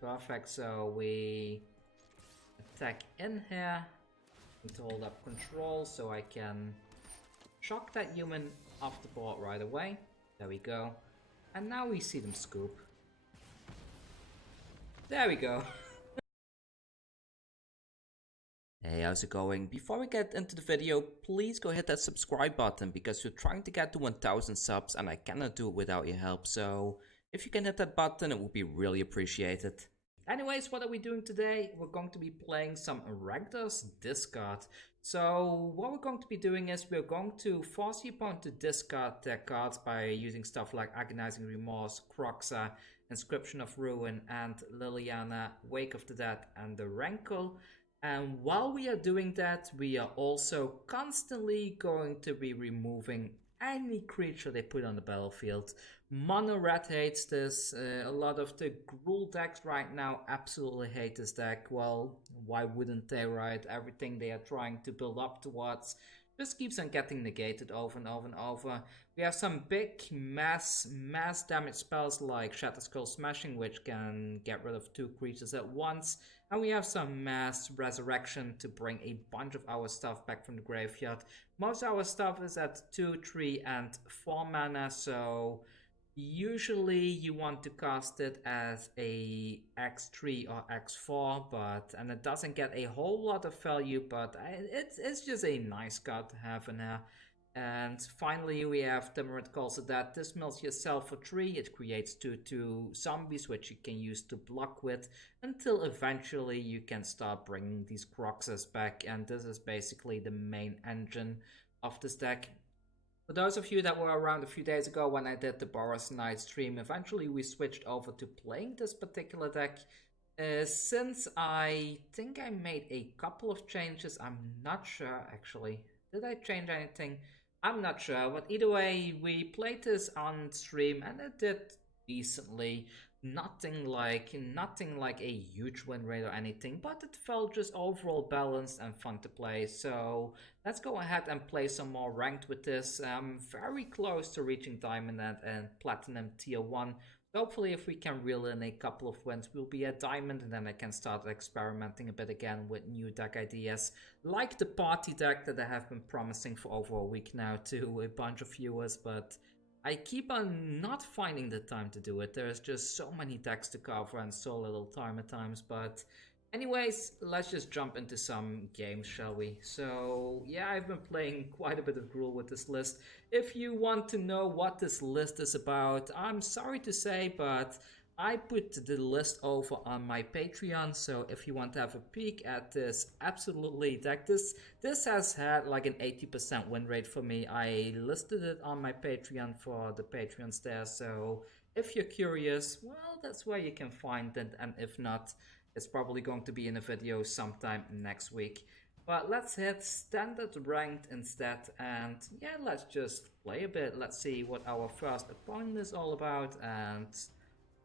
Perfect, so we attack in here. Need to hold up control so I can shock that human off the board right away. There we go. And now we see them scoop. There we go. Hey, how's it going? Before we get into the video, please go hit that subscribe button because we're trying to get to 1000 subs and I cannot do it without your help. So if you can hit that button, it would be really appreciated. Anyways, what are we doing today? We're going to be playing some Rakdos discard. So what we're going to be doing is we're going to force the opponent to discard their cards by using stuff like Agonizing Remorse, Kroxa, Inscription of Ruin, and Liliana, Wake of the Dead, and the Rankle. And while we are doing that, we are also constantly going to be removing any creature they put on the battlefield. Mono Red hates this. A lot of the Gruul decks right now absolutely hate this deck. Well, why wouldn't they, right? Everything they are trying to build up towards just keeps on getting negated over and over and over. We have some big mass damage spells like Shatterskull Smashing, which can get rid of 2 creatures at once. And we have some mass resurrection to bring a bunch of our stuff back from the graveyard. Most of our stuff is at 2, 3, and 4 mana, so usually you want to cast it as a X3 or X4, and it doesn't get a whole lot of value, but it's just a nice card to have in there. And finally we have Tymaret calls it that. This mills yourself for 3. It creates 2/2 zombies which you can use to block with until eventually you can start bringing these Kroxas back, and this is basically the main engine of this deck. For those of you that were around a few days ago when I did the Boros Night stream, eventually we switched over to playing this particular deck. Since I think I made a couple of changes, I'm not sure actually. Did I change anything? I'm not sure, but either way, we played this on stream and it did decently. Nothing like a huge win rate or anything, but it felt just overall balanced and fun to play. So let's go ahead and play some more ranked with this. I'm very close to reaching Diamond and Platinum Tier 1. Hopefully if we can reel in a couple of wins, we'll be at Diamond, and then I can start experimenting a bit again with new deck ideas, like the party deck that I have been promising for over a week now to a bunch of viewers, but I keep on not finding the time to do it. There's just so many decks to cover and so little time at times, but anyways, let's just jump into some games, shall we? So yeah, I've been playing quite a bit of Gruul with this list. If you want to know what this list is about, I'm sorry to say, but I put the list over on my Patreon, so if you want to have a peek at this absolutely deck, this has had like an 80% win rate for me. I listed it on my Patreon for the Patreons there, so if you're curious, well, that's where you can find it, and if not, it's probably going to be in a video sometime next week. But let's hit standard ranked instead, and yeah, let's just play a bit. Let's see what our first opponent is all about, and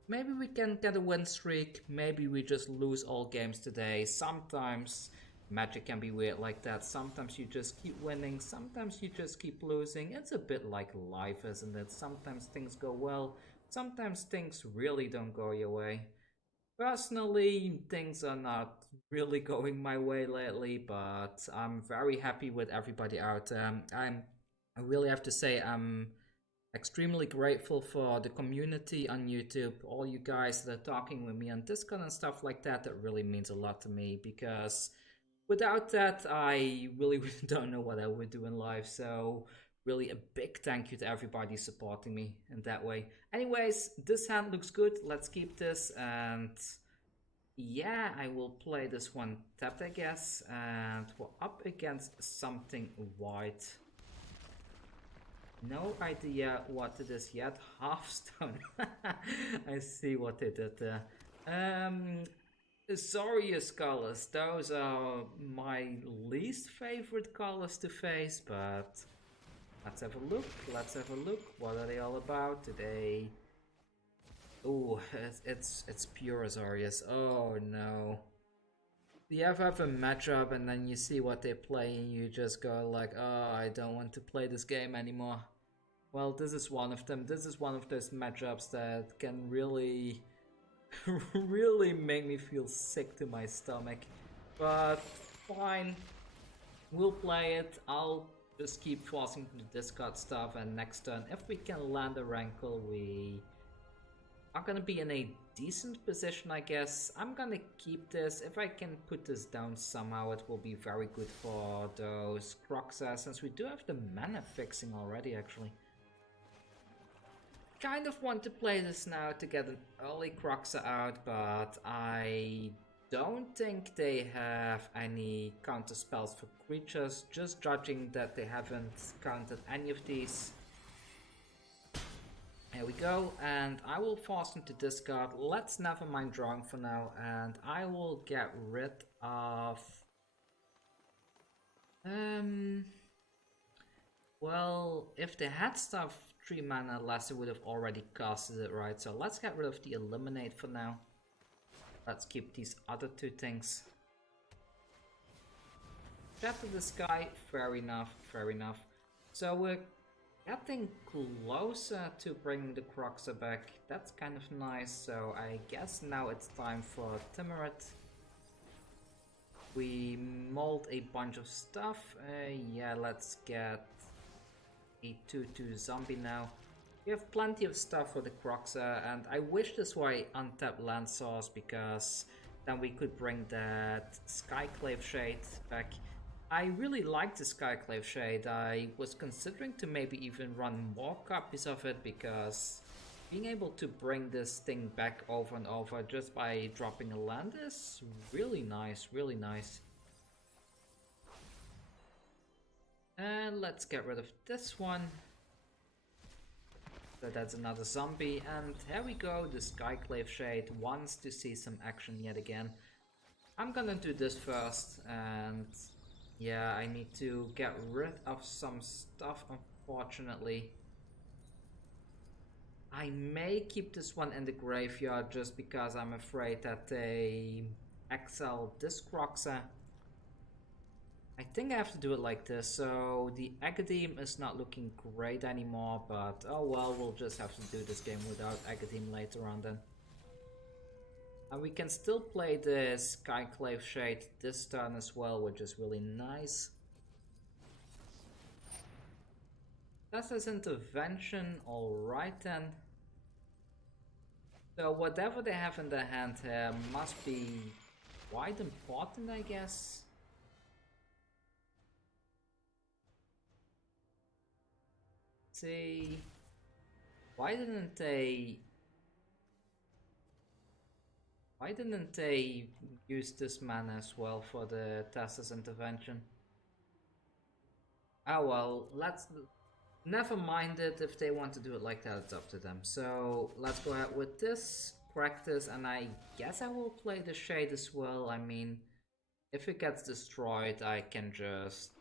maybe we can get a win streak, maybe we just lose all games today. Sometimes Magic can be weird like that. Sometimes you just keep winning, sometimes you just keep losing. It's a bit like life, isn't it? Sometimes things go well, sometimes things really don't go your way. Personally, things are not really going my way lately, but I'm very happy with everybody out there. I really have to say I'm extremely grateful for the community on YouTube, all you guys that are talking with me on Discord and stuff like that. That really means a lot to me, because without that, I really don't know what I would do in life. So really a big thank you to everybody supporting me in that way. Anyways, this hand looks good. Let's keep this, and yeah, I will play this one tapped, I guess, and we're up against something white. No idea what it is yet. Hearthstone. I see what they did there. Azorius colors. Those are my least favorite colors to face, but let's have a look. Let's have a look. What are they all about? Today? Oh, it's pure Azorius. Oh no. You ever have a matchup and then you see what they play and you just go like, oh, I don't want to play this game anymore. Well, this is one of them. This is one of those matchups that can really really made me feel sick to my stomach. But fine, we'll play it. I'll just keep forcing to discard stuff, and next turn, if we can land a Rankle, we are gonna be in a decent position, I guess. I'm gonna keep this. If I can put this down somehow, it will be very good for those Kroxa, since we do have the mana fixing already, actually. Kind of want to play this now to get an early Kroxa out, but I don't think they have any counter spells for creatures, just judging that they haven't countered any of these. Here we go, and I will force him to discard. Let's never mind drawing for now, and I will get rid of... Well, if they had stuff 3 mana less, it would have already casted it, right? So let's get rid of the Eliminate for now. Let's keep these other 2 things. Shatter the Sky, fair enough, fair enough. So we're getting closer to bringing the Kroxa back. That's kind of nice. So I guess now it's time for Tymaret. We mold a bunch of stuff. Yeah, let's get a 2/2 zombie now. We have plenty of stuff for the Kroxa, and I wish this were an untapped land source, because then we could bring that Skyclave Shade back. I really like the Skyclave Shade. I was considering to maybe even run more copies of it, because being able to bring this thing back over and over just by dropping a land is really nice, really nice. And let's get rid of this one. So that's another zombie, and here we go, the Skyclave Shade wants to see some action yet again. I'm gonna do this first, and yeah, I need to get rid of some stuff, unfortunately. I may keep this one in the graveyard just because I'm afraid that they exile this Kroxa. I think I have to do it like this, so the Agadeem is not looking great anymore, but oh well, we'll just have to do this game without Agadeem later on then. And we can still play the Skyclave Shade this turn as well, which is really nice. That's his intervention, alright then. So whatever they have in their hand here must be quite important, I guess. See, why didn't they use this mana as well for the Tessa's intervention? Oh well, never mind it. If they want to do it like that, it's up to them. So let's go ahead with this, practice, and I guess I will play the Shade as well. I mean, if it gets destroyed, I can just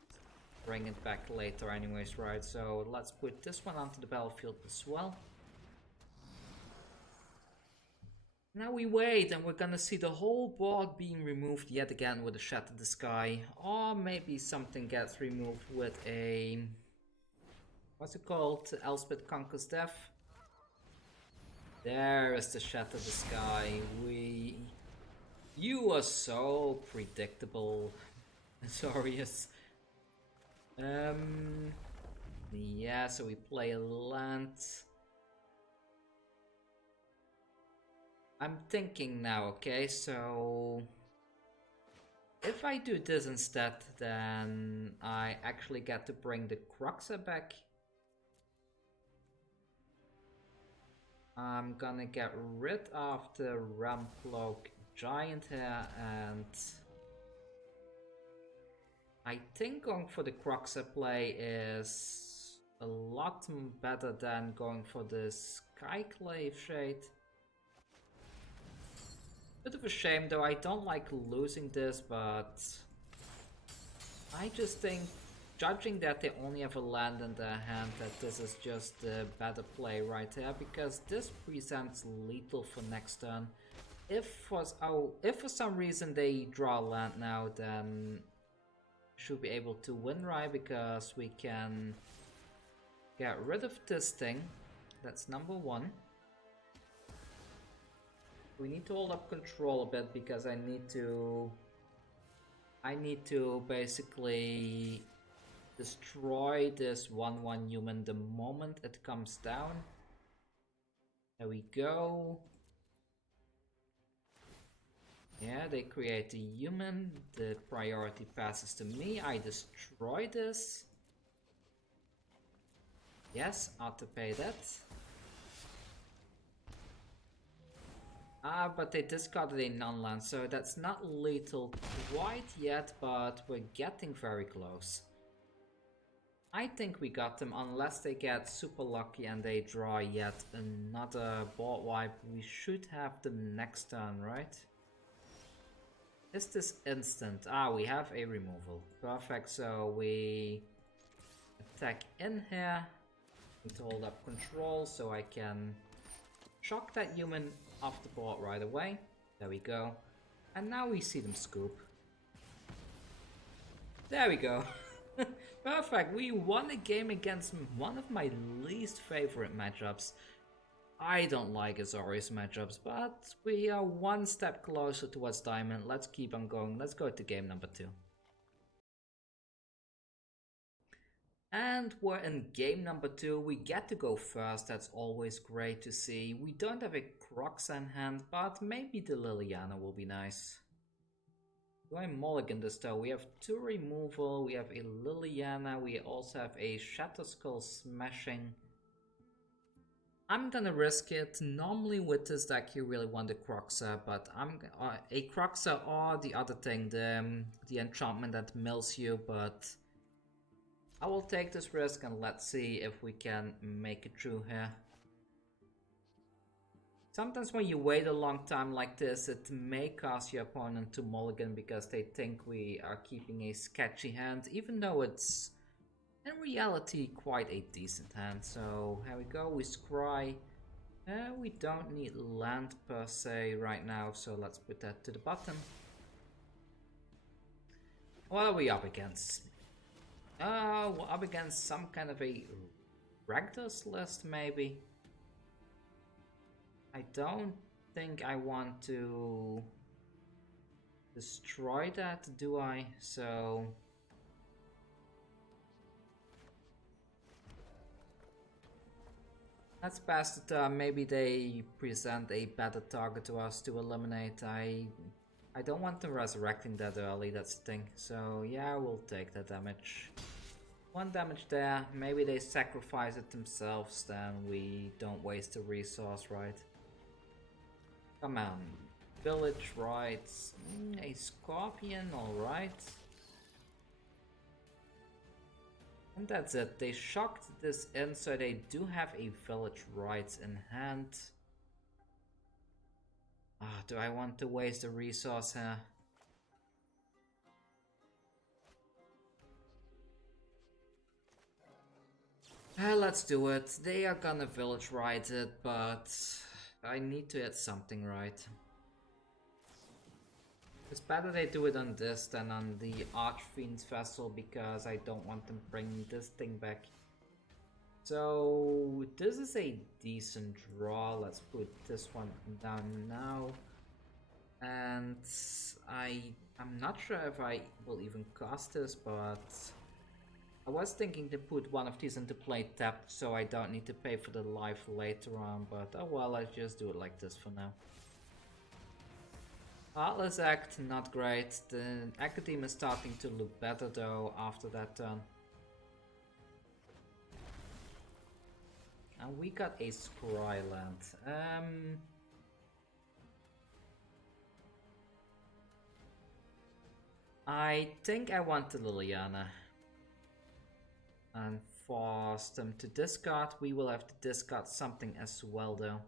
bring it back later anyways, right? So let's put this one onto the battlefield as well. Now we wait, and we're gonna see the whole board being removed yet again with a Shatter the Sky, or maybe something gets removed with a... what's it called? Elspeth Conquers Death. There is the Shatter the Sky. You are so predictable, Notorious. Yeah, so we play a land. I'm thinking now, okay, so if I do this instead, then I actually get to bring the Kroxa back. I'm gonna get rid of the Rankle Giant here, and I think going for the Kroxa play is a lot better than going for the Skyclave Shade. Bit of a shame though, I don't like losing this, but I just think, judging that they only have a land in their hand, that this is just the better play right there, because this presents lethal for next turn. If for some reason they draw a land now, then should be able to win, right? Because we can get rid of this thing. That's number one. We need to hold up control a bit because I need to basically destroy this 1/1 human the moment it comes down. There we go. Yeah, they create a human. The priority passes to me. I destroy this. Yes, I have to pay that. But they discarded a non-land, so that's not lethal quite yet, but we're getting very close. I think we got them, unless they get super lucky and they draw yet another board wipe. We should have them next turn, right? Is this instant? We have a removal. Perfect, so we attack in here. Need to hold up control so I can shock that human off the board right away. There we go. And now we see them scoop. There we go. Perfect, we won a game against one of my least favorite matchups. I don't like Azorius matchups, but we are one step closer towards Diamond. Let's keep on going. Let's go to game number 2. And we're in game number 2. We get to go first. That's always great to see. We don't have a Kroxa in hand, but maybe the Liliana will be nice. Do I mulligan this though? We have 2 removal, we have a Liliana, we also have a Shatterskull Smashing. I'm gonna risk it. Normally with this deck you really want the Kroxa, but I'm a Kroxa or the other thing, the enchantment that mills you, but I will take this risk and let's see if we can make it through here. Sometimes when you wait a long time like this, it may cause your opponent to mulligan because they think we are keeping a sketchy hand, even though it's in reality quite a decent hand. So here we go, we scry. We don't need land per se right now, so let's put that to the bottom. What are we up against? We're up against some kind of a Rakdos list maybe. I don't think I want to destroy that, do I? So let's pass the turn. Maybe they present a better target to us to eliminate. I don't want them resurrecting that early, that's the thing. So yeah, we'll take that damage. 1 damage there. Maybe they sacrifice it themselves, then we don't waste the resource, right? Come on, village rights, a scorpion, alright. And that's it, they shocked this in, so they do have a village rights in hand. Do I want to waste a resource here? Let's do it. They are gonna village right it, but I need to hit something right. It's better they do it on this than on the Archfiend's Vessel, because I don't want them bringing this thing back. So this is a decent draw. Let's put this one down now. And I'm not sure if I will even cast this, but I was thinking to put one of these into play tapped so I don't need to pay for the life later on, but oh well, I just do it like this for now. Heartless Act, not great. The Agadeem is starting to look better though after that turn. And we got a Scry land. I think I want the Liliana. And force them to discard. We will have to discard something as well though.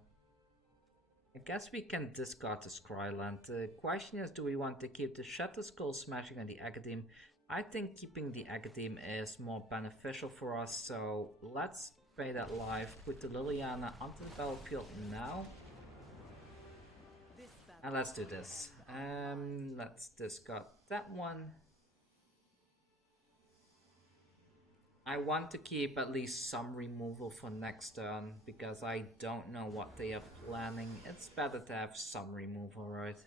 I guess we can discard the Scryland. The question is, do we want to keep the Shatterskull Smashing and the Agadeem? I think keeping the Agadeem is more beneficial for us, so let's pay that life. Put the Liliana onto the battlefield now. And let's do this. Let's discard that one. I want to keep at least some removal for next turn, because I don't know what they are planning. It's better to have some removal, right?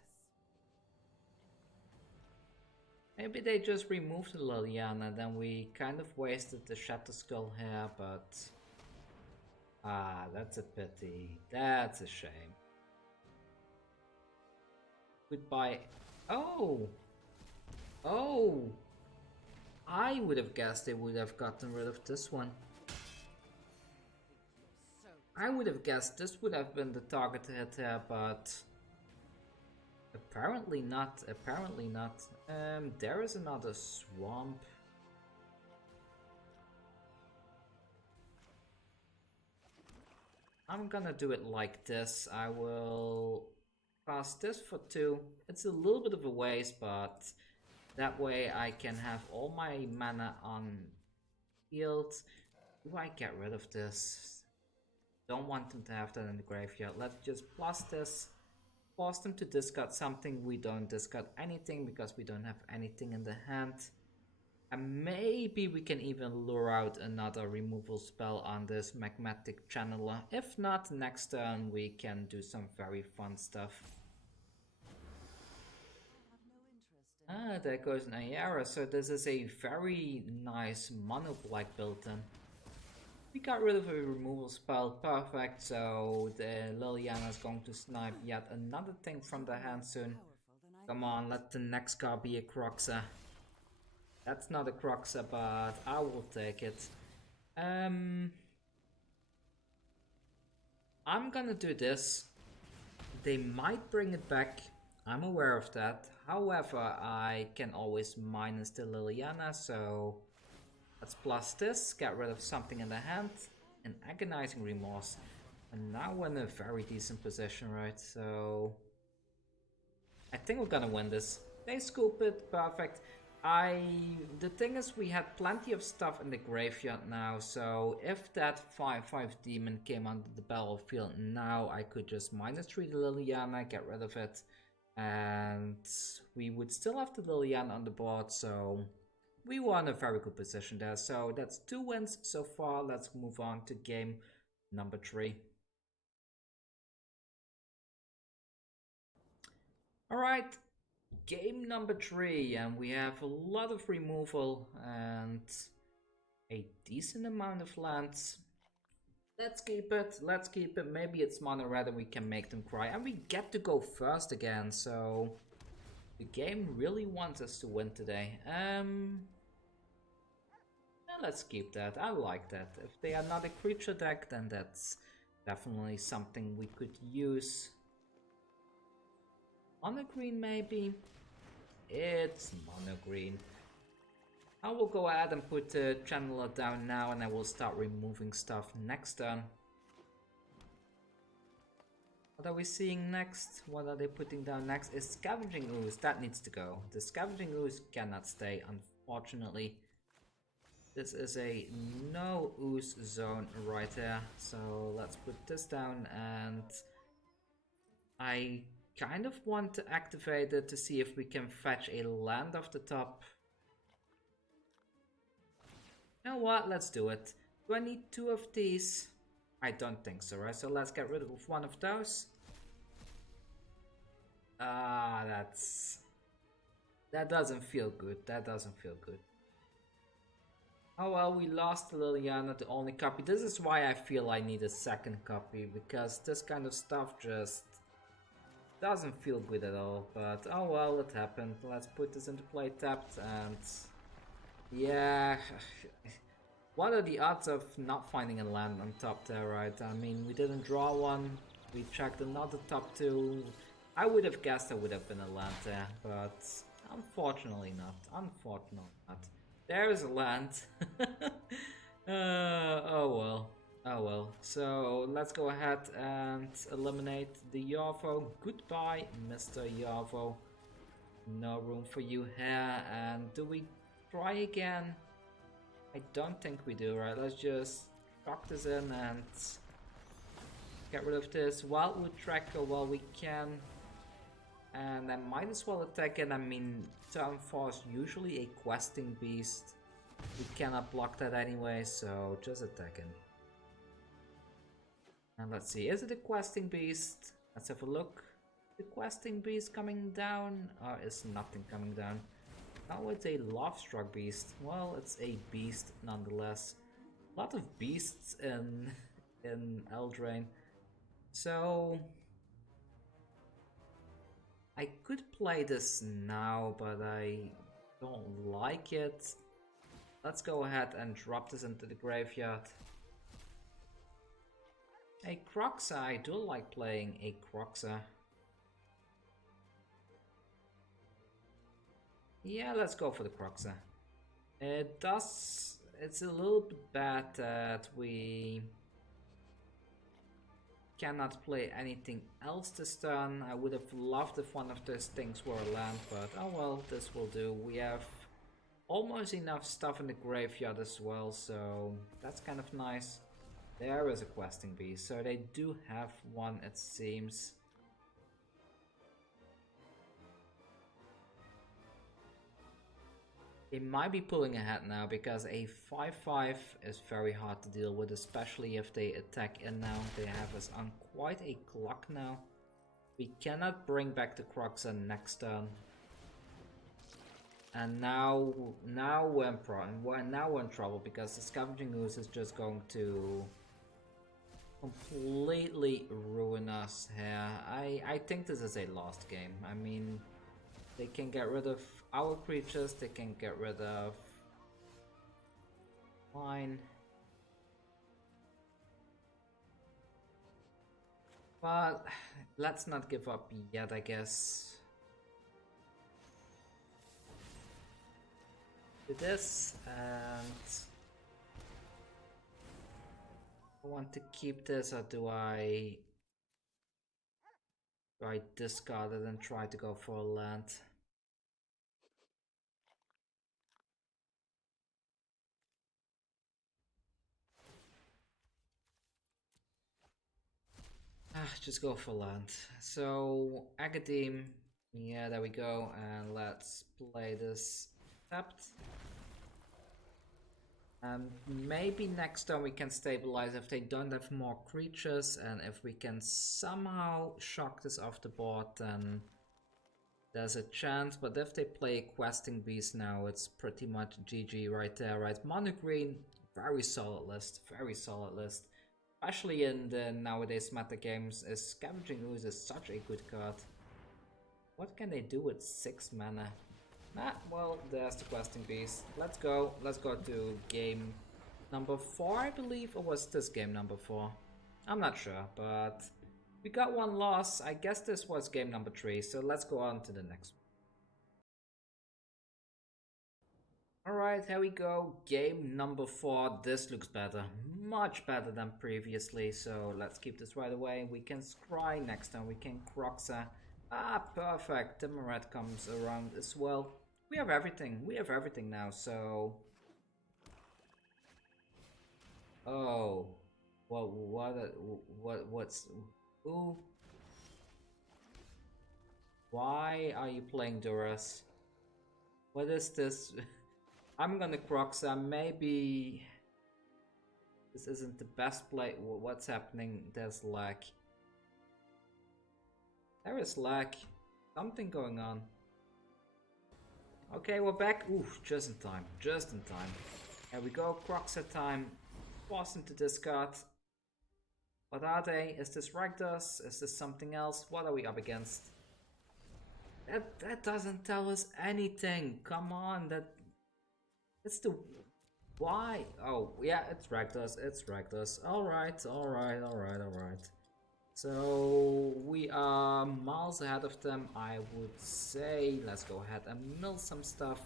Maybe they just removed the Liliana, then we kind of wasted the Shatterskull here, but... Ah, that's a pity. That's a shame. Goodbye. Oh! Oh! I would have guessed they would have gotten rid of this one. I would have guessed this would have been the target hit here, but... Apparently not, apparently not. There is another swamp. I'm gonna do it like this. I will pass this for 2. It's a little bit of a waste, but that way I can have all my mana on field. Do I get rid of this? Don't want them to have that in the graveyard. Let's just plus this. Force them to discard something. We don't discard anything because we don't have anything in the hand. And maybe we can even lure out another removal spell on this Magmatic Channeler. If not, next turn we can do some very fun stuff. Ah, there goes an Ayara. So this is a very nice mono black built-in. We got rid of a removal spell, perfect, so the Liliana is going to snipe yet another thing from the hand soon. Come on, let the next card be a Kroxa. That's not a Kroxa, but I will take it. I'm gonna do this. They might bring it back, I'm aware of that. However, I can always minus the Liliana, so... Let's plus this, get rid of something in the hand, an Agonizing Remorse. And now we're in a very decent position, right? So... I think we're gonna win this. They scoop it, perfect. The thing is, we had plenty of stuff in the graveyard now, so if that 5/5 demon came onto the battlefield now, I could just -3 the Liliana, get rid of it. And we would still have the Liliana on the board, so... We were in a very good position there, so that's 2 wins so far. Let's move on to game number 3. Alright, game number 3, and we have a lot of removal and a decent amount of lands. Let's keep it, let's keep it. Maybe it's mono red and we can make them cry. And we get to go first again, so... The game really wants us to win today. Let's keep that. I like that. If they are not a creature deck, then that's definitely something we could use. Mono green, maybe? It's mono green. I will go ahead and put the Channeler down now, and I will start removing stuff next turn. What are we seeing next? What are they putting down next? Is Scavenging Ooze. That needs to go. The Scavenging Ooze cannot stay, unfortunately. This is a no ooze zone right there, so let's put this down, and I kind of want to activate it to see if we can fetch a land off the top. You know what, let's do it. Do I need 2 of these? I don't think so, right? So let's get rid of 1 of those. Ah, that doesn't feel good, that doesn't feel good. Oh well, we lost Liliana, the only copy. This is why I feel I need a second copy, because this kind of stuff just doesn't feel good at all. But oh well, it happened. Let's put this into play tapped, and yeah, what are the odds of not finding a land on top there, right? I mean, we didn't draw one, we checked another top 2. I would have guessed there would have been a land there, but unfortunately not, unfortunately not. There is a land. Oh well. Oh well. So let's go ahead and eliminate the Yarvo. Goodbye, Mr. Yarvo. No room for you here. And do we try again? I don't think we do, right? Let's just tuck this in and get rid of this Wildwood Tracker while we can. And I might as well attack it. I mean, turn 4 is usually a questing beast. We cannot block that anyway, so just attack him. And let's see, is it a questing beast? Let's have a look. The questing beast coming down, or is nothing coming down? Oh, it's a love-struck beast. Well, it's a beast nonetheless. A lot of beasts in Eldraine. So I could play this now, but I don't like it. Let's go ahead and drop this into the graveyard. A Kroxa, I do like playing a Kroxa. Yeah, let's go for the Kroxa. It's a little bit bad that we cannot play anything else this turn. I would have loved if one of those things were a land, but oh well, this will do. We have almost enough stuff in the graveyard as well, so that's kind of nice. There is a questing beast, so they do have one, it seems. They might be pulling ahead now, because a 5/5 is very hard to deal with, especially if they attack in now. They have us on quite a clock now. We cannot bring back the Kroxa next turn. And now we're in trouble, because the Scavenging Ooze is just going to completely ruin us here. I think this is a lost game. I mean, they can get rid of our creatures, they can get rid of mine. But let's not give up yet, I guess. Do this, and I want to keep this, or do I discard it and try to go for a land? Just go for land. So Agadeem, yeah, there we go, and let's play this tapped. Maybe next turn we can stabilize if they don't have more creatures, and if we can somehow shock this off the board, then there's a chance. But if they play a questing beast now, it's pretty much GG right there, right? Mono green, very solid list, very solid list. Especially in the nowadays meta games, Scavenging Ooze is such a good card. What can they do with 6 mana? Well, there's the questing beast. Let's go to game number 4, I believe, or was this game number 4? I'm not sure, but we got one loss. I guess this was game number 3, so let's go on to the next one. Alright, here we go, game number 4. This looks better, much better than previously, so let's keep this right away. We can scry next time, we can Kroxa. Perfect, Tymaret comes around as well. We have everything now, so... Oh... What's... Who? Why are you playing Duras? What is this? I'm gonna Kroxa, maybe... This isn't the best play. What's happening? There's lag. There is lag. Something going on. Okay, we're back. Oof, just in time. Just in time. There we go. Kroxa time. Force them to discard. What are they? Is this Rakdos? Is this something else? What are we up against? That doesn't tell us anything. Come on, that's the... Why? Oh, yeah, it's Rakdos. It's Rakdos. Alright. So we are miles ahead of them, I would say. Let's go ahead and mill some stuff.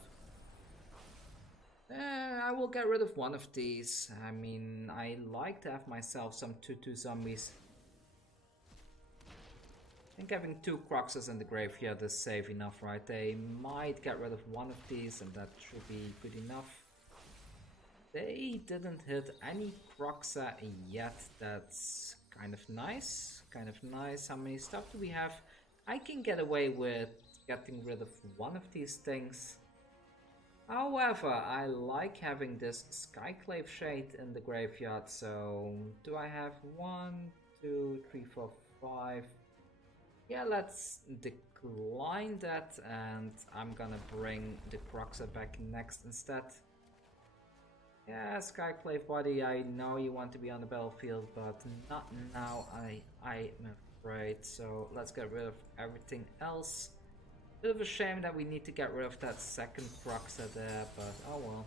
I will get rid of one of these. I mean, I like to have myself some 2/2 zombies. I think having 2 Kroxas in the graveyard is safe enough, right? They might get rid of one of these, and that should be good enough. They didn't hit any Kroxa yet. That's kind of nice. How many stuff do we have? I can get away with getting rid of one of these things. However, I like having this Skyclave Shade in the graveyard, so do I have 1, 2, 3, 4, 5? Yeah, let's decline that, and I'm gonna bring the Kroxa back next instead. Yeah, Skyclave Body, I know you want to be on the battlefield, but not now, I'm afraid. So let's get rid of everything else. Bit of a shame that we need to get rid of that second Kroxa there, but oh well.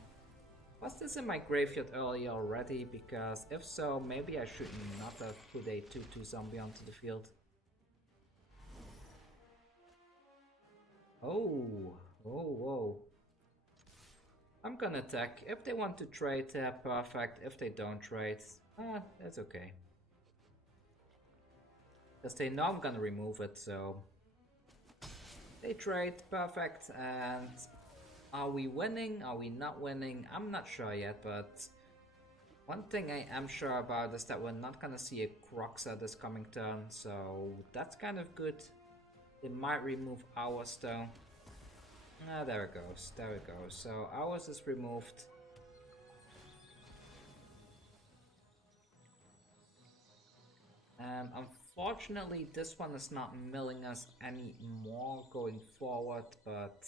Was this in my graveyard earlier already? Because if so, maybe I should not have put a 2/2 zombie onto the field. Oh, whoa. I'm gonna attack. If they want to trade, perfect. If they don't trade, that's okay. Because they know I'm gonna remove it, so... They trade, perfect, and... Are we winning? Are we not winning? I'm not sure yet, but... One thing I am sure about is that we're not gonna see a Kroxa this coming turn, so that's kind of good. They might remove ours though. There it goes, there it goes. So ours is removed. And unfortunately this one is not milling us anymore going forward, but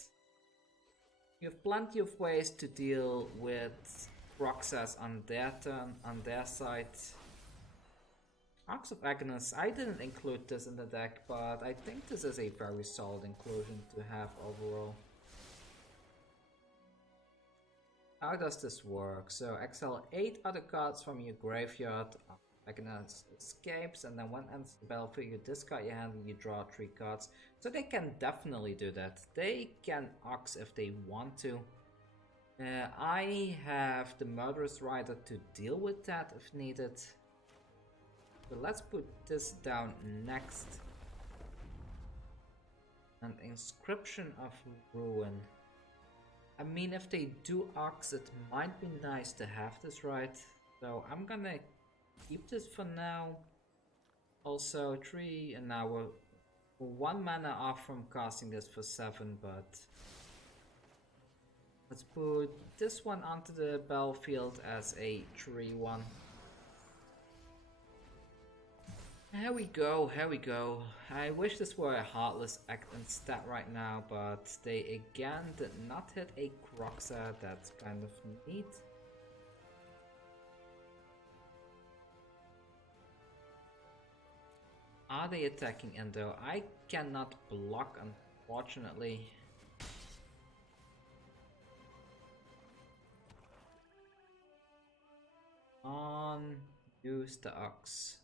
you have plenty of ways to deal with Kroxas on their turn, on their side. Arcs of Agnes, I didn't include this in the deck, but I think this is a very solid inclusion to have overall. How does this work? So exile 8 other cards from your graveyard, Agnes escapes, and then when enters the battlefield you discard your hand and you draw 3 cards. So they can definitely do that. They can Ox if they want to. I have the Murderous Rider to deal with that if needed. So let's put this down next. An Inscription of Ruin. I mean, if they do Ox, it might be nice to have this, right? So I'm gonna keep this for now. Also 3, and now we're 1 mana off from casting this for 7, but... Let's put this one onto the battlefield as a 3/1. Here we go, here we go. I wish this were a Heartless Act instead right now, but they again did not hit a Kroxa. That's kind of neat. Are they attacking Endo? I cannot block, unfortunately. Use the Ox.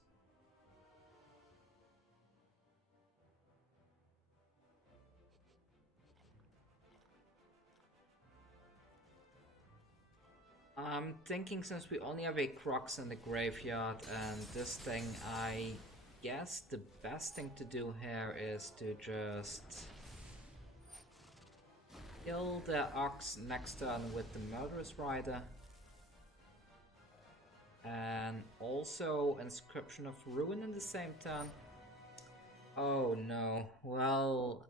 I'm thinking since we only have a Kroxa in the graveyard and this thing, I guess the best thing to do here is to just kill the Ox next turn with the Murderous Rider. And also Inscription of Ruin in the same turn. Oh no, well...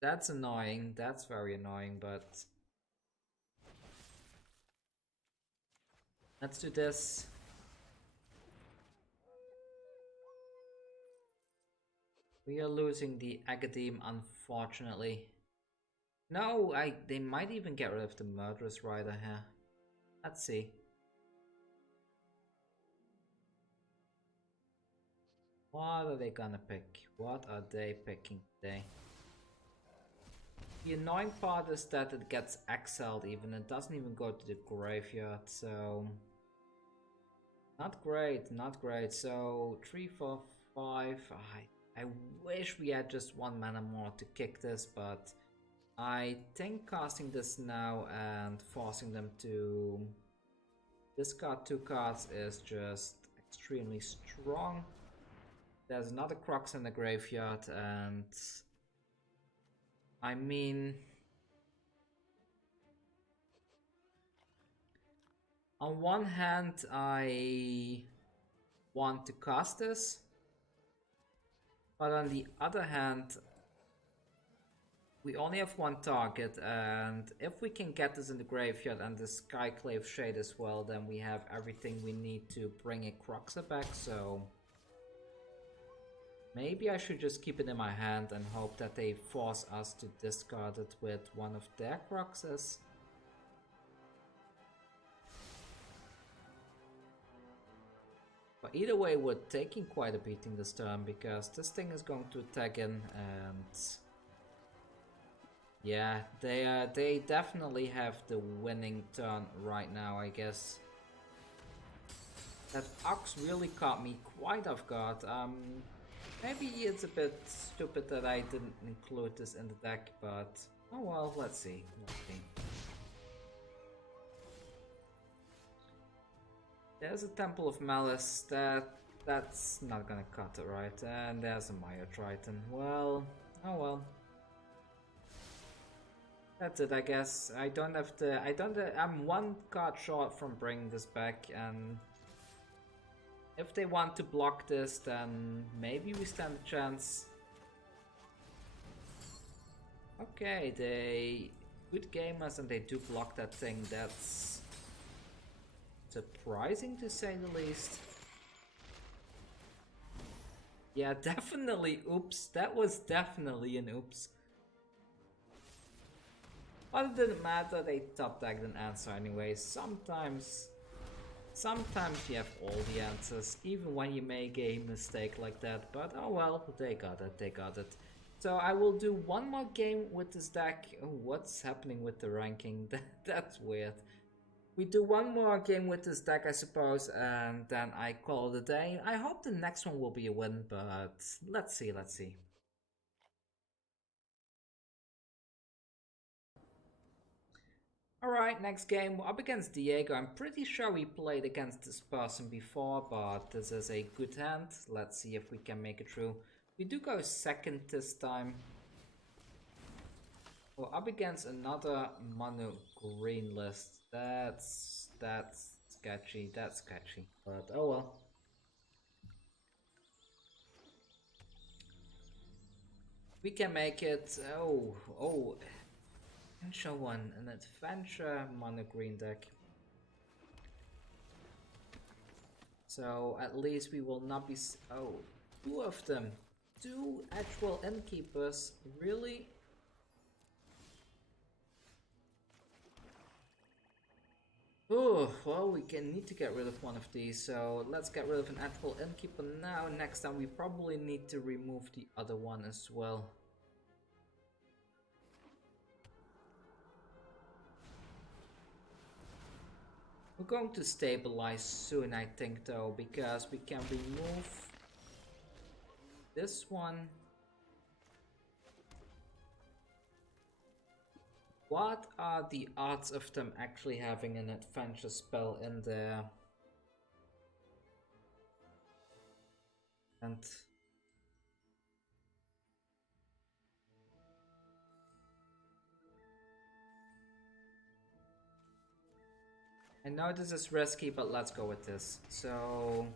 That's annoying, that's very annoying, but... Let's do this. We are losing the Agadeem, unfortunately. No, they might even get rid of the Murderous Rider here. Let's see. What are they gonna pick? What are they picking today? The annoying part is that it gets exiled even. It doesn't even go to the graveyard, so... Not great, not great. So 3, 4, 5. I wish we had just 1 mana more to kick this, but I think casting this now and forcing them to discard 2 cards is just extremely strong. There's another Kroxa in the graveyard, and I mean, on one hand, I want to cast this, but on the other hand, We only have one target, and if we can get this in the graveyard and the Skyclave Shade as well, then we have everything we need to bring a Kroxa back, so... Maybe I should just keep it in my hand and hope that they force us to discard it with one of their Kroxas. But either way, we're taking quite a beating this turn, because this thing is going to attack in, and... Yeah, they definitely have the winning turn right now, I guess. That Ox really caught me quite off guard. Maybe it's a bit stupid that I didn't include this in the deck, but oh well, let's see. There's a Temple of Malice, that's not gonna cut it, right? And there's a Mire Triton. Well, oh well. That's it, I guess. I'm one card short from bringing this back, and if they want to block this, then maybe we stand a chance. Okay, they good gamers and they do block that thing. That's surprising to say the least. Yeah, definitely oops. That was definitely an oops. But it didn't matter, they top decked an answer anyway. Sometimes you have all the answers, even when you make a mistake like that. But oh well, they got it. So I will do one more game with this deck. Oh, what's happening with the ranking? That's weird. We do one more game with this deck, I suppose, and then I call it a day. I hope the next one will be a win, but let's see. Alright, next game, we're up against Diego. I'm pretty sure we played against this person before, but this is a good hand. Let's see if we can make it through. We do go second this time. We're up against another mono green list. That's sketchy, but oh well. We can make it. Oh. Adventure one, an adventure mono green deck. So at least we will not be. Oh, two of them. Two actual innkeepers. Really? Oh, well, we need to get rid of one of these, so let's get rid of an actual innkeeper now. Next time we probably need to remove the other one as well. We're going to stabilize soon, I think, though, because we can remove this one. What are the odds of them actually having an adventure spell in there? And I know this is risky, but let's go with this. So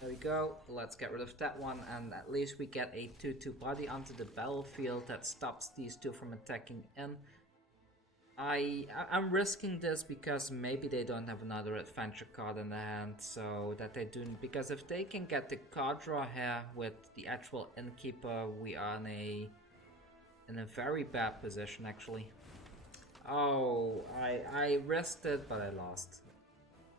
there we go. Let's get rid of that one, and at least we get a 2/2 body onto the battlefield that stops these two from attacking in. I'm risking this because maybe they don't have another adventure card in the hand, so that they do. Because if they can get the card draw here with the actual innkeeper, we are in a very bad position actually. Oh, I risked it, but I lost.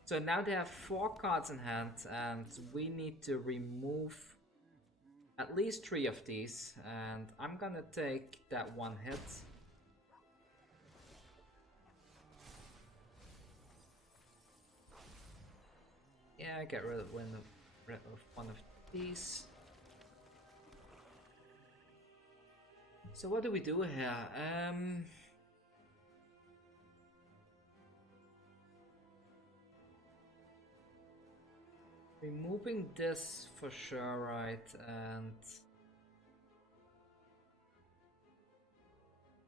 So now they have 4 cards in hand, and we need to remove at least 3 of these, and I'm gonna take that one hit. Yeah, get rid of one of these. So what do we do here? Removing this for sure, right? And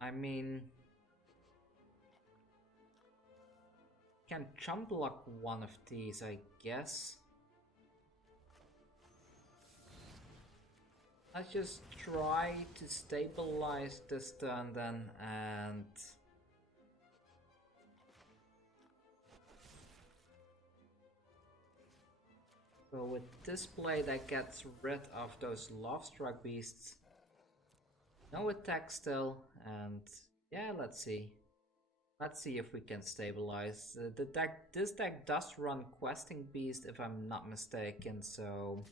I mean, can chump block one of these, I guess. Let's just try to stabilize this turn then, and so with this play that gets rid of those Lovestruck beasts. No attack still, and yeah, let's see. Let's see if we can stabilize. This deck does run Questing Beast if I'm not mistaken, so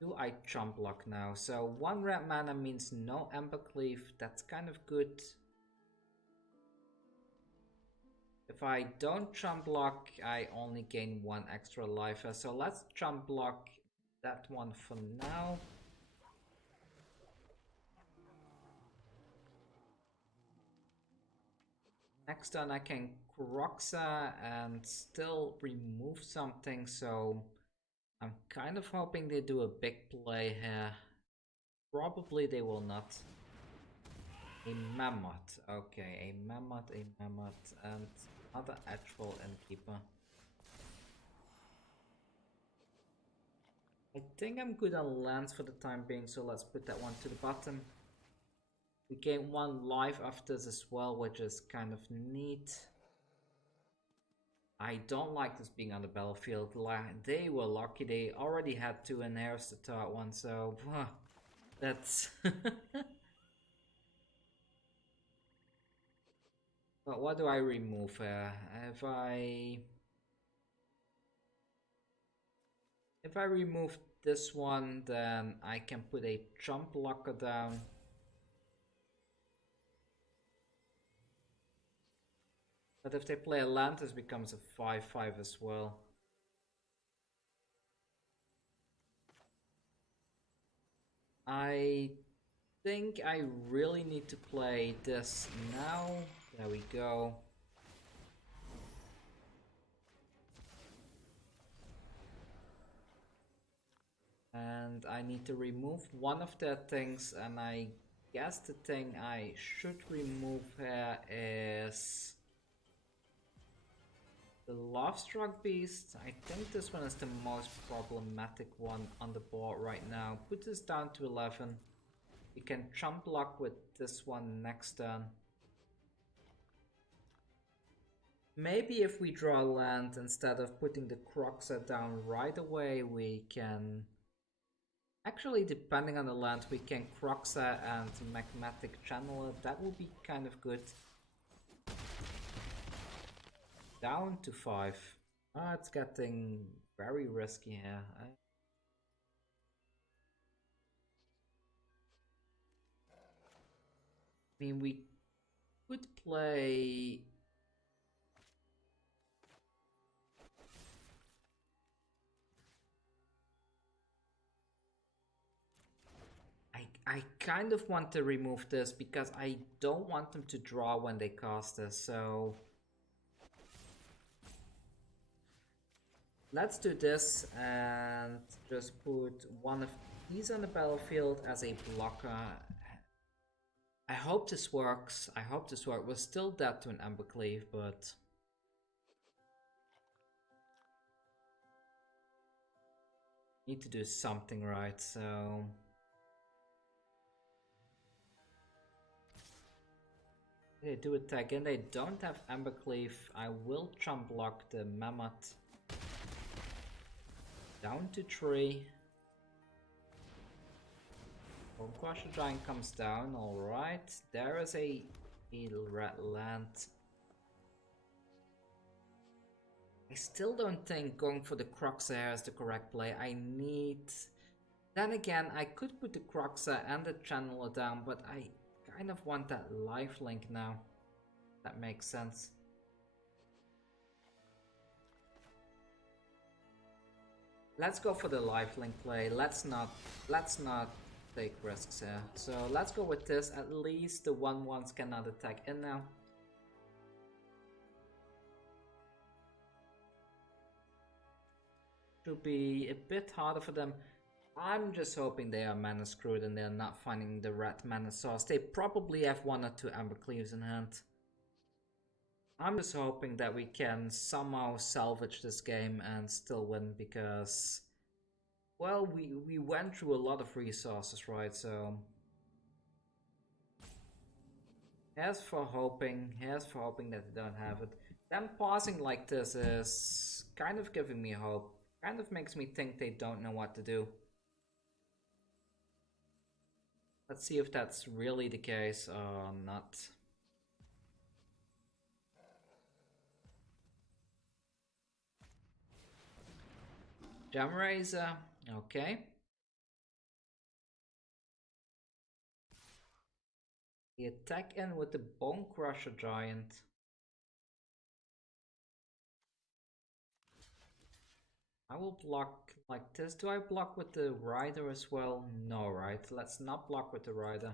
do I chump block now? So 1 red mana means no Embercleave, that's kind of good. If I don't chump block, I only gain 1 extra life, so let's chump block that one for now. Next turn I can Kroxa and still remove something, so I'm kind of hoping they do a big play here. Probably they will not. A Mammoth, okay, a Mammoth, and another actual Innkeeper. I think I'm good on lands for the time being, so let's put that one to the bottom. We gain 1 life after this as well, which is kind of neat. I don't like this being on the battlefield. They were lucky, they already had 2 and here's the third one, so that's... But what do I remove here? If I remove this one, then I can put a chump blocker down. But if they play a land, this becomes a 5/5 as well. I think I really need to play this now. There we go. And I need to remove one of their things, and I guess the thing I should remove here is the Lovestruck Beast. I think this one is the most problematic one on the board right now. Put this down to 11. You can chump block with this one next turn. Maybe if we draw land, instead of putting the Kroxa down right away, we can... Actually, depending on the land, we can Kroxa and Magmatic Channeler. That would be kind of good. Down to 5. Ah, it's getting very risky here. I mean, we could play... I kind of want to remove this because I don't want them to draw when they cast this, so... Let's do this and just put one of these on the battlefield as a blocker. I hope this works. I hope this works. We're still dead to an Embercleave, but... Need to do something right, so... They do attack and they don't have Embercleave. I will chump block the Mammoth. Down to 3. Bonecrusher Giant comes down, alright. There is a red land. I still don't think going for the Kroxa is the correct play. I need... Then again, I could put the Kroxa and the Channeler down, but I kind of want that lifelink now. That makes sense. Let's go for the lifelink play. Let's not take risks here. So let's go with this. At least the 1/1s cannot attack in now. Should be a bit harder for them. I'm just hoping they are mana screwed and they're not finding the red mana source. They probably have 1 or 2 Embercleaves in hand. I'm just hoping that we can somehow salvage this game and still win, because Well, we went through a lot of resources, right? So here's for hoping that they don't have it. Them pausing like this is kind of giving me hope. Kind of makes me think they don't know what to do. Let's see if that's really the case or not. Gem Razor, okay. The attack in with the Bonecrusher Giant. I will block like this. Do I block with the Rider as well? No, right? Let's not block with the Rider.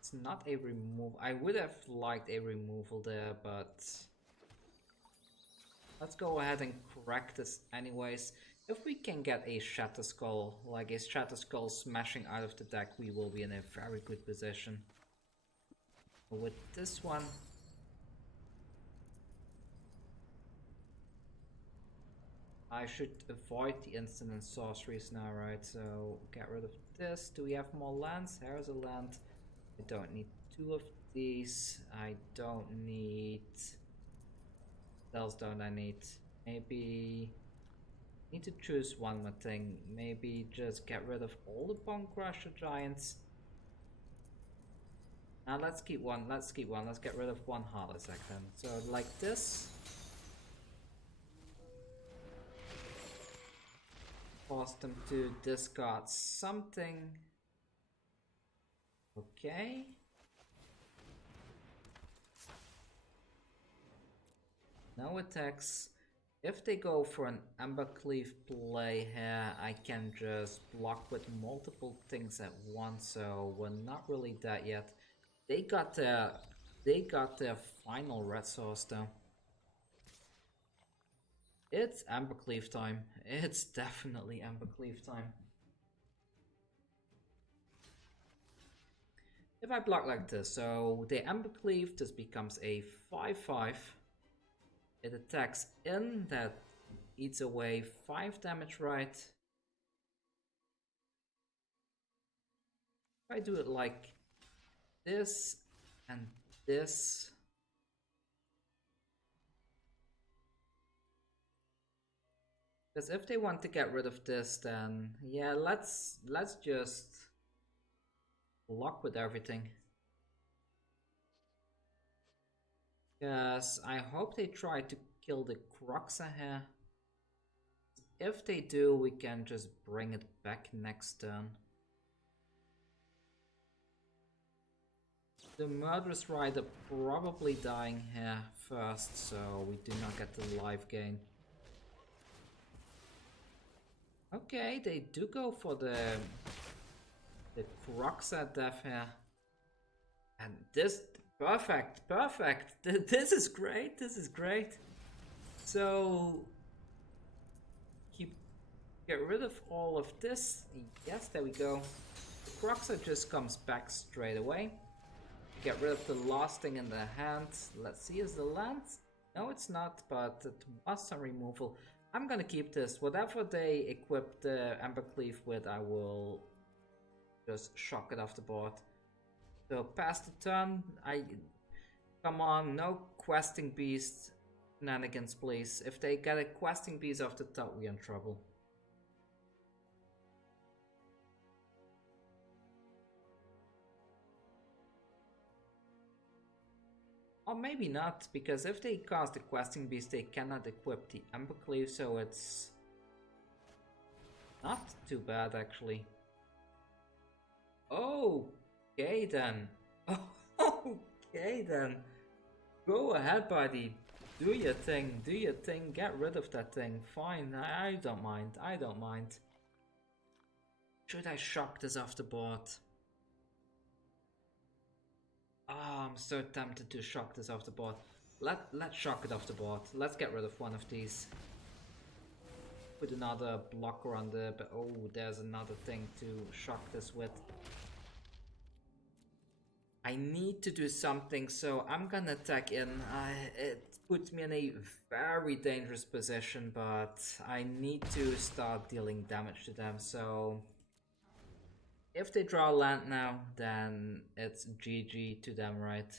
It's not a remove. I would have liked a removal there, but let's go ahead and correct this anyways. If we can get a Shatterskull, like a Shatterskull Smashing out of the deck, we will be in a very good position. With this one, I should avoid the instant and sorceries now, right? So get rid of this. Do we have more lands? Here's a land. I don't need 2 of these. I don't need... What else don't I need? Maybe... Need to choose one more thing. Maybe just get rid of all the Bonecrusher Giants. Now let's keep one. Let's keep one. Let's get rid of one Heartless Act then. So like this. Force them to discard something. Okay. No attacks. If they go for an Embercleave play here, I can just block with multiple things at once, so we're not really that yet. They got their final red source though. It's Embercleave time. It's definitely Embercleave time. If I block like this, so the Embercleave, this becomes a 5/5. It attacks in, that eats away 5 damage, right? If I do it like this and this, because if they want to get rid of this, then yeah, let's just block with everything. Yes, I hope they try to kill the Kroxa here. If they do, we can just bring it back next turn. The Murderous Rider probably dying here first, so we do not get the life gain. Okay, they do go for the Kroxa death here. And this... Perfect, perfect. This is great, this is great. So, get rid of all of this. Yes, there we go. The Kroxa just comes back straight away. Get rid of the last thing in the hand. Let's see, is the land? No, it's not, but it was some removal. I'm gonna keep this. Whatever they equip the Embercleave with, I will just shock it off the board. So past the turn, come on, no questing beast shenanigans, please. If they get a questing beast off the top, we're in trouble. Or maybe not, because if they cast the questing beast, they cannot equip the Embercleave, so it's not too bad actually. Okay then. Okay then. Go ahead, buddy. Do your thing. Do your thing. Get rid of that thing. Fine. I don't mind. I don't mind. Should I shock this off the board? I'm so tempted to shock this off the board. Let's shock it off the board. Let's get rid of one of these. Put another blocker on there, but there's another thing to shock this with. I need to do something, so I'm gonna attack in. It puts me in a very dangerous position, but I need to start dealing damage to them, so... If they draw land now, then it's GG to them, right?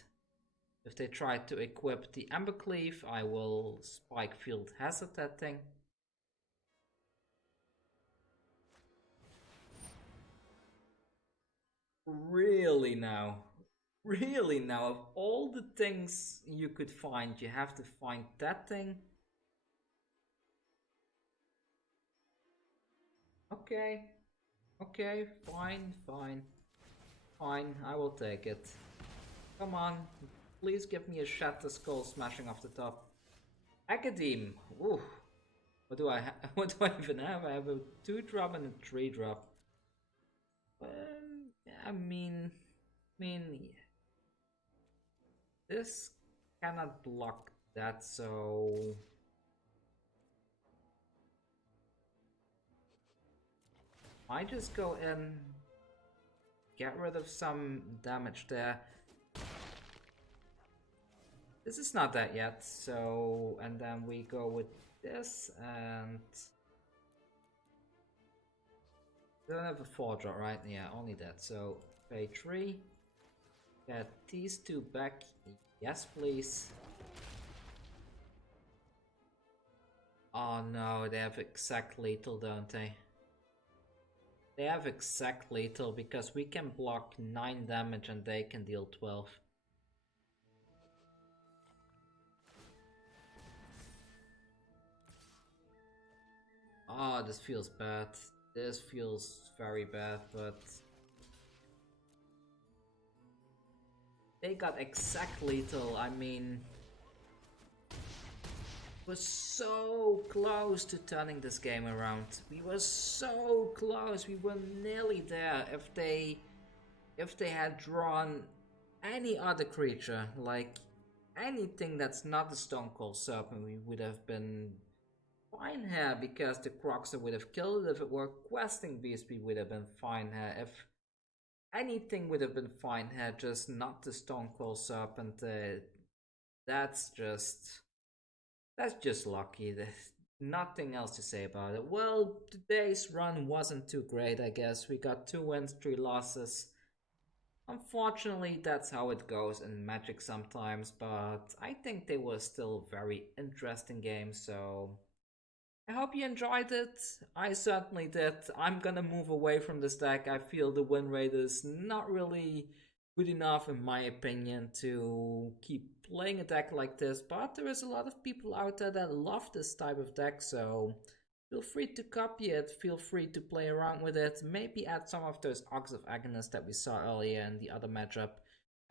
If they try to equip the Embercleave, I will Spikefield Hazard that thing. Really now? Really now? Of all the things you could find, you have to find that thing? Okay. Okay, fine, fine. Fine, I will take it. Come on, please give me a Shatterskull Smashing off the top. Agadeem! Ooh. What do I what do I even have? I have a 2-drop and a 3-drop. I mean, yeah. This cannot block that, so... I just go in, get rid of some damage there. This is not that yet, so... And then we go with this, and... Don't have a 4-drop, right? Yeah, only that. So, pay 3. Get these 2 back. Yes, please. Oh no, they have exact lethal, don't they? They have exact lethal because we can block 9 damage and they can deal 12. Oh, this feels bad. This feels very bad, but... They got exact lethal, I mean... We were so close to turning this game around. We were so close, we were nearly there. If they had drawn any other creature, like anything that's not the Stone Cold Serpent, we would have been fine here, because the Kroxa would have killed it. If it were Questing Beast, we would have been fine here. If anything would have been fine here, just not the Stone Cold Serpent. That's just lucky. There's nothing else to say about it. Well, today's run wasn't too great, I guess. We got 2 wins, 3 losses. Unfortunately, that's how it goes in Magic sometimes, but I think they were still very interesting games, so... I hope you enjoyed it. I certainly did. I'm gonna move away from this deck. I feel the win rate is not really good enough, in my opinion, to keep playing a deck like this, but there is a lot of people out there that love this type of deck, so feel free to copy it, feel free to play around with it, maybe add some of those Ox of Agonist that we saw earlier in the other matchup,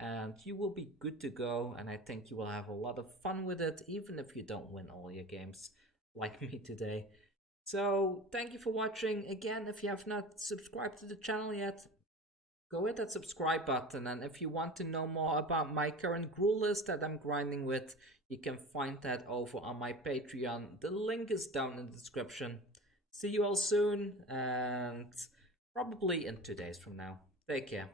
and you will be good to go, and I think you will have a lot of fun with it, even if you don't win all your games, like me today. So, thank you for watching. Again, if you have not subscribed to the channel yet, go hit that subscribe button, and if you want to know more about my current gruel list that I'm grinding with, you can find that over on my Patreon. The link is down in the description. See you all soon, and probably in 2 days from now. Take care.